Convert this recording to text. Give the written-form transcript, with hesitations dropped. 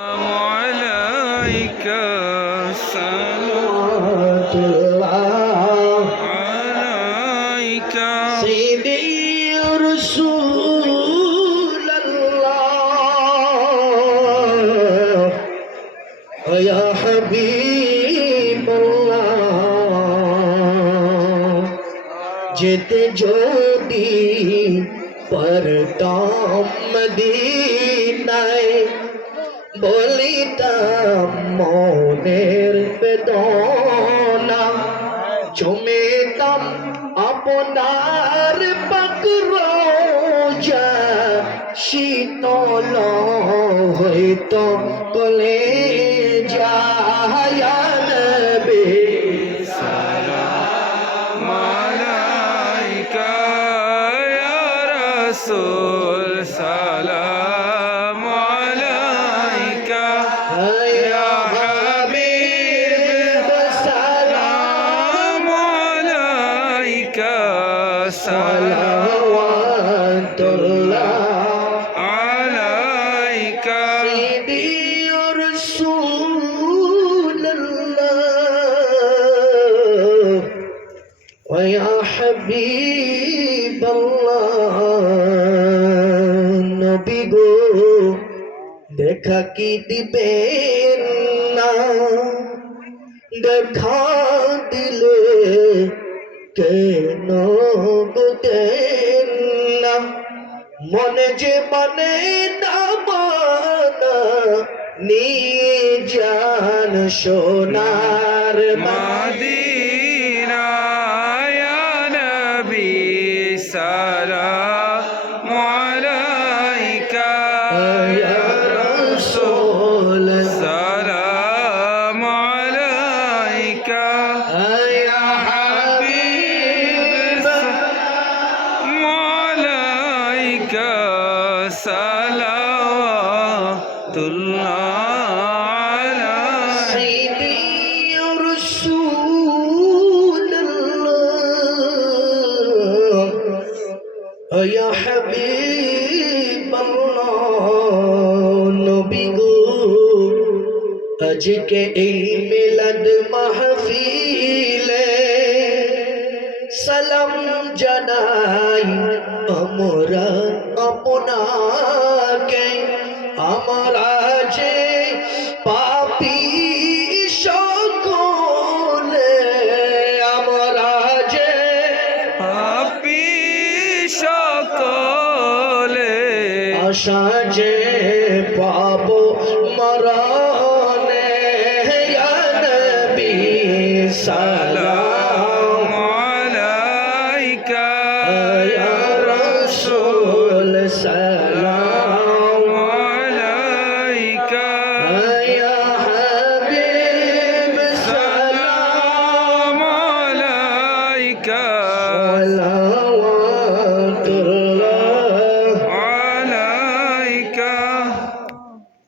عليك صلوات الله عليك سيدي رسول الله يا حبيب الله যেতে যদি পারতাম মদিনায় বলিতাম মনের বেদনা চুমিতাম আপনার পাক রোজা শীতল হইত কলেজা ইয়া নবী سلام عليك يا رسول سلام عليك يا حبيب سلام عليك صلوات الله عليك سيدي يا رسول الله ويا حبيب الله নবী গো দেখা কি দিবেন না দেখা দিলে কেন গো দেন না মনে যে মানে না মানা নিয়ে যান সোনার مدينة يا نبي سلام عليك يا رسول سلام عليك يا حبيب سلام عليك صلوات الله عليك سيدي يا رسول الله يا حبيب الله নবী গো আজকে এই মিলাদ মাহফিলে সালাম জানাই আমরা আপনাকে আমরা যে পাপী সকলে আমরা যে পাপী সকলে আশা যে পাবো মরণে ইয়া নবী সালাম عليك ইয়া রাসূল সালাম عليك ইয়া হাবিব সালাম سلام عليك সালাম